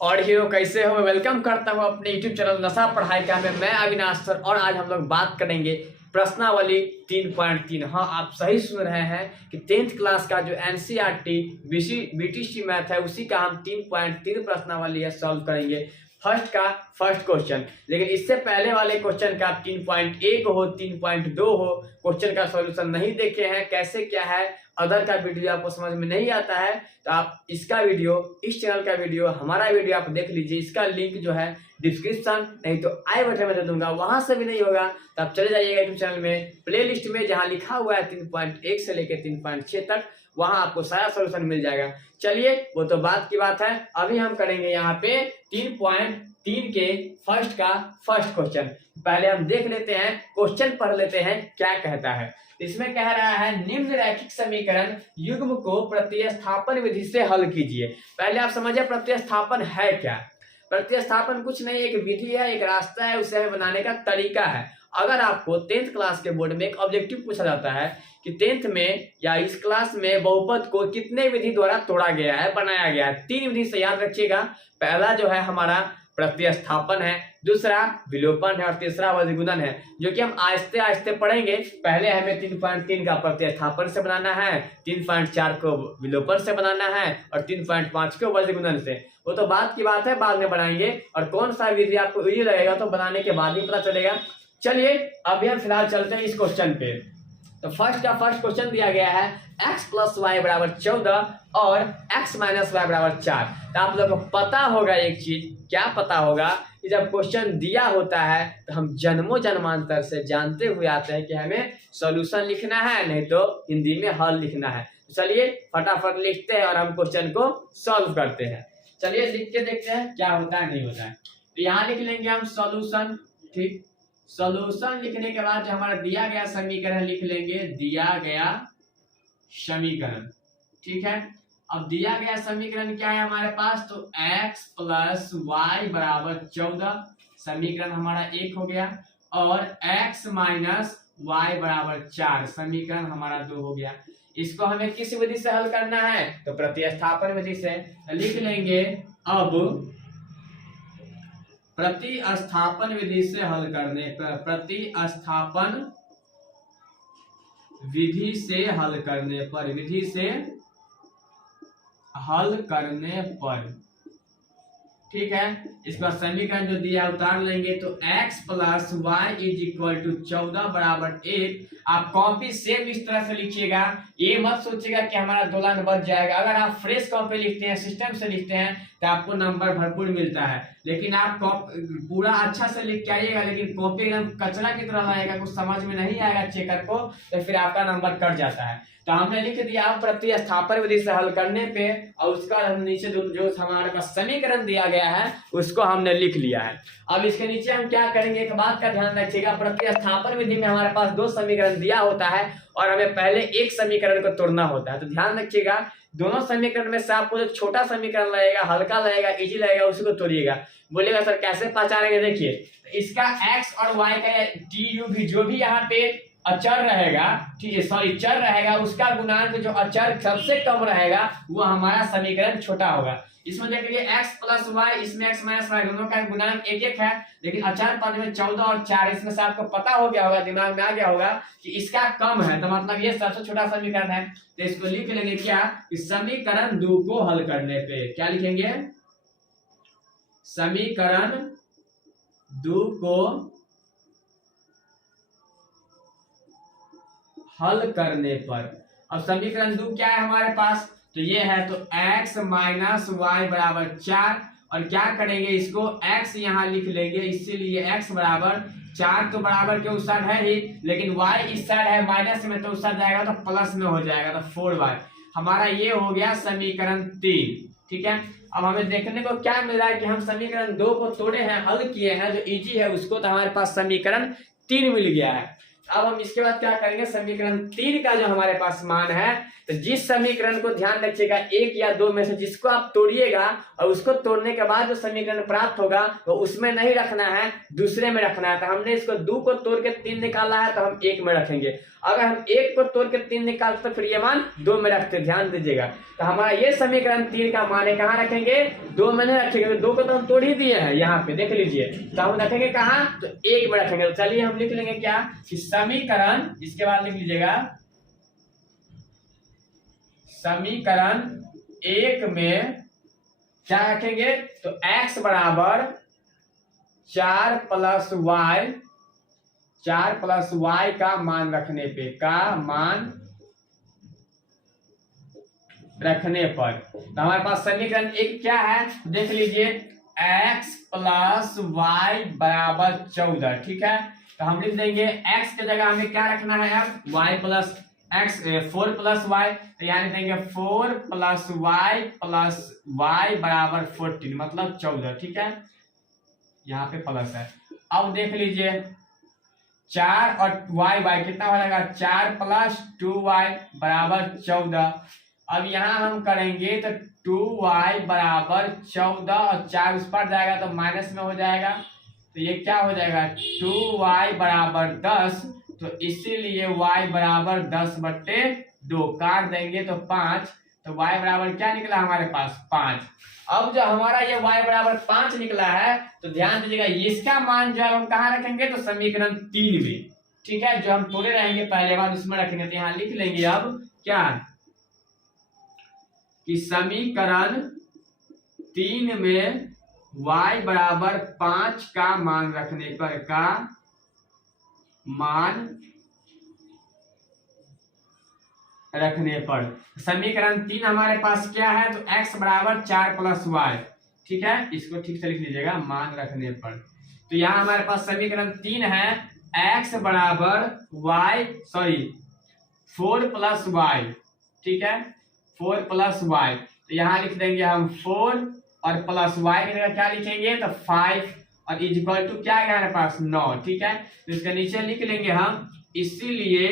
और हीरो कैसे हो। वेलकम करता हूँ अपने यूट्यूब चैनल नशा पढ़ाई का में। मैं अविनाश सर और आज हम लोग बात करेंगे प्रश्नावली 3.3। हाँ, आप सही सुन रहे हैं कि 10th क्लास का जो एनसीईआरटी बीटीसी मैथ है उसी का हम 3.3 प्रश्नावली है सॉल्व करेंगे। फर्स्ट क्वेश्चन, लेकिन इससे पहले वाले क्वेश्चन का 3.1 हो 3.2 हो क्वेश्चन का सॉल्यूशन नहीं देखे हैं, कैसे क्या है अदर का वीडियो आपको समझ में नहीं आता है तो आप इसका वीडियो, इस चैनल का वीडियो, हमारा वीडियो आप देख लीजिए। इसका लिंक जो है डिस्क्रिप्शन नहीं तो आई बटन में दे दूंगा, वहां से भी नहीं होगा तो आप चले जाइएगा यूट्यूब चैनल में प्ले लिस्ट में जहां लिखा हुआ है 3.1 से लेकर 3.6 तक, वहां आपको सारा सोल्यूशन मिल जाएगा। चलिए वो तो बात की बात है, अभी हम करेंगे यहाँ पे 3.3 के फर्स्ट क्वेश्चन। पहले हम देख लेते हैं, क्वेश्चन पढ़ लेते हैं क्या कहता है। इसमें कह रहा है निम्न रैखिक समीकरण युग्म को प्रतिस्थापन विधि से हल कीजिए। पहले आप समझिए प्रतिस्थापन है क्या। प्रतिस्थापन कुछ नहीं, एक विधि है, एक रास्ता है, उसे हमें बनाने का तरीका है। अगर आपको 10th क्लास के बोर्ड में एक ऑब्जेक्टिव पूछा जाता है कि 10th में या इस क्लास में बहुपद को कितने विधि द्वारा तोड़ा गया है, बनाया गया है, 3 विधि से याद रखिएगा। पहला जो है हमारा प्रतिस्थापन है, दूसरा विलोपन है और तीसरा वज्रगुणन है, जो कि हम आहिस्ते आहिस्ते पढ़ेंगे। पहले हमें 3.3 का प्रतिस्थापन से बनाना है, 3.4 को विलोपन से बनाना है और 3.5 को वज्रगुणन से। वो तो बात की बात है, बाद में बनाएंगे और कौन सा विधि आपको इजी लगेगा तो बनाने के बाद ही पता चलेगा। चलिए अभी हम फिलहाल चलते हैं इस क्वेश्चन पे। तो फर्स्ट क्वेश्चन दिया गया है x + y = 14 और x - y = 4। तो आप लोगों को पता होगा एक चीज, क्या पता होगा कि जब क्वेश्चन दिया होता है तो हम जन्मों जन्मांतर से जानते हुए आते हैं कि हमें सॉल्यूशन लिखना है, नहीं तो हिंदी में हल लिखना है। चलिए फटाफट लिखते हैं और हम क्वेश्चन को सॉल्व करते हैं। चलिए लिख के देखते हैं क्या होता है नहीं होता है। तो यहाँ लिख लेंगे हम सॉल्यूशन। ठीक, सॉल्यूशन लिखने के बाद जो हमारा दिया गया समीकरण लिख लेंगे, दिया गया समीकरण। ठीक है, अब दिया गया समीकरण क्या है हमारे पास, तो x + y = 14 समीकरण हमारा 1 हो गया और x - y = 4 समीकरण हमारा 2 हो गया। इसको हमें किस विधि से हल करना है, तो प्रतिस्थापन विधि से लिख लेंगे। अब प्रतिस्थापन विधि से हल करने पर, प्रतिस्थापन विधि से हल करने पर, विधि से हल करने पर, ठीक है, इसका समीकरण जो दिया उतार लेंगे। तो x + y = 14 = 1। आप कॉपी सेम इस तरह से लिखिएगा, ये मत सोचिएगा कि हमारा 2 लाइन बच जाएगा। अगर आप फ्रेश कॉपी लिखते हैं, सिस्टम से लिखते हैं तो आपको नंबर भरपूर मिलता है, लेकिन आप पूरा अच्छा से लिख के आइएगा लेकिन कॉपी एकदम कचरा की तरह लाएगा, कुछ समझ में नहीं आएगा चेकर को, तो फिर आपका नंबर कट जाता है। तो हमने लिख दिया प्रतिस्थापन विधि से हल करने पे और उसका हम नीचे जो हमारे पास समीकरण दिया गया है उसको हमने लिख लिया है। अब इसके नीचे हम क्या करेंगे, एक बात का ध्यान रखिएगा, प्रतिस्थापन विधि में हमारे पास 2 समीकरण दिया होता है और हमें पहले एक समीकरण को तोड़ना होता है। तो ध्यान रखिएगा, दोनों समीकरण में से आपको जो छोटा समीकरण लगेगा, हल्का लगेगा, इजी लगेगा, उसी को तोड़िएगा। बोलेगा सर कैसे पहचानेंगे, देखिए इसका x और y का tu भी जो भी यहाँ पे अचर रहेगा, ठीक है, सॉरी चर रहेगा, उसका गुणांक जो अचर सबसे कम रहेगा वो हमारा समीकरण छोटा होगा। इसमें देखिए x + y, इसमें x - y दोनों का गुणांक 1 है, लेकिन अचर पद में 14 और 4, इसमें से आपको पता हो गया होगा, दिमाग में आ गया होगा कि इसका कम है, तो मतलब ये सबसे छोटा समीकरण है। तो इसको लिख लेंगे क्या, इस समीकरण 2 को हल करने पे क्या लिखेंगे, समीकरण 2 को हल करने पर। अब समीकरण 2 क्या है हमारे पास, तो ये है, तो x - y = 4 और क्या करेंगे, इसको x यहाँ लिख लेंगे, इसीलिए x = 4 तो बराबर के उस साइड है ही, लेकिन y इस साइड है माइनस में, तो उस साइड जाएगा तो प्लस में हो जाएगा, तो 4y हमारा ये हो गया समीकरण 3। ठीक है, अब हमें देखने को क्या मिल रहा है कि हम समीकरण 2 को तोड़े हैं, हल किए हैं, जो इजी है उसको, तो हमारे पास समीकरण 3 मिल गया है। अब हम इसके बाद क्या करेंगे, समीकरण 3 का जो हमारे पास मान है, तो जिस समीकरण को ध्यान रखिएगा 1 या 2 में से जिसको आप तोड़िएगा और उसको तोड़ने के बाद जो समीकरण प्राप्त होगा वो उसमें नहीं रखना है, दूसरे में रखना है। तो हमने इसको 2 को तोड़ के 3 निकाला है, तो हम 1 में रखेंगे। अगर हम 1 को तोड़ के 3 निकालते तो फिर ये मान 2 में रखते, ध्यान दीजिएगा। तो हमारा ये समीकरण 3 का मान है कहाँ रखेंगे, 2 में नहीं रखेंगे, 2 को तो हम तोड़ ही दिए हैं यहाँ पे, देख लीजिए। तो हम रखेंगे कहाँ, तो 1 में रखेंगे। तो चलिए हम लिख लेंगे क्या कि समीकरण, इसके बाद लिख लीजिएगा समीकरण 1 में क्या रखेंगे, तो x बराबर 4 प्लस y का मान रखने पे, तो हमारे पास समीकरण 1 क्या है, देख लीजिए x प्लस y बराबर 14, ठीक है। तो हम लिख देंगे x के जगह हमें क्या रखना है, अब y plus x 4 plus y, तो यहाँ लिख देंगे 4 प्लस y बराबर 14 मतलब 14, ठीक है, यहाँ पे प्लस है। अब देख लीजिए 4 और y कितना हो जाएगा, 4 प्लस 2y बराबर 14। अब यहाँ हम करेंगे तो 2y बराबर 14 और 4 उस पर जाएगा तो माइनस में हो जाएगा, तो ये क्या हो जाएगा 2y बराबर 10, तो इसीलिए y बराबर 10/2 काट देंगे तो 5, तो y बराबर क्या निकला हमारे पास 5। अब जो हमारा ये y बराबर 5 निकला है, तो ध्यान दीजिएगा इसका मान जो हम कहाँ रखेंगे, तो समीकरण 3 में, ठीक है, जो हम तोड़े रहेंगे पहले बार उसमें रखेंगे। तो यहाँ लिख लेंगे अब क्या कि समीकरण 3 में y बराबर 5 का मान रखने पर समीकरण 3 हमारे पास क्या है, तो x बराबर 4 प्लस y, ठीक है, इसको ठीक से लिख लीजिएगा मान रखने पर। तो यहाँ हमारे पास समीकरण 3 है x बराबर 4 प्लस y, ठीक है, 4 प्लस y, तो यहाँ लिख देंगे हम 4 और प्लस y की जगह क्या लिखेंगे, तो 5 और इक्वल टू क्या है हमारे पास 9, ठीक है। तो इसके नीचे लिख लेंगे हम, इसीलिए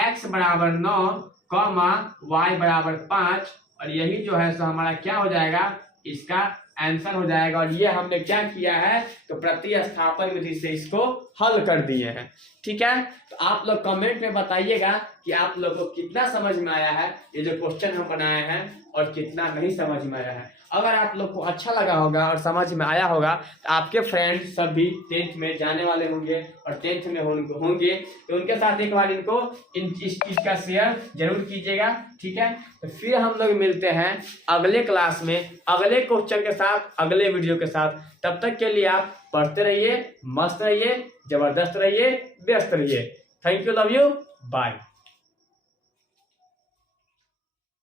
x बराबर 9 y बराबर 5, और यही जो है सो हमारा क्या हो जाएगा, इसका आंसर हो जाएगा। और ये हमने क्या किया है, तो प्रतिस्थापन विधि से इसको हल कर दिए हैं, ठीक है। तो आप लोग कमेंट में बताइएगा कि आप लोग को कितना समझ में आया है ये जो क्वेश्चन हम बनाए हैं, और कितना नहीं समझ में आया है। अगर आप लोग को अच्छा लगा होगा और समझ में आया होगा तो आपके फ्रेंड्स सब भी 10th में जाने वाले होंगे और 10th में होंगे, तो उनके साथ एक बार इनको इस चीज का शेयर जरूर कीजिएगा, ठीक है। तो फिर हम लोग मिलते हैं अगले क्लास में अगले क्वेश्चन के साथ, अगले वीडियो के साथ। तब तक के लिए आप पढ़ते रहिए, मस्त रहिए, जबरदस्त रहिए, व्यस्त रहिए। Thank you, love you, bye.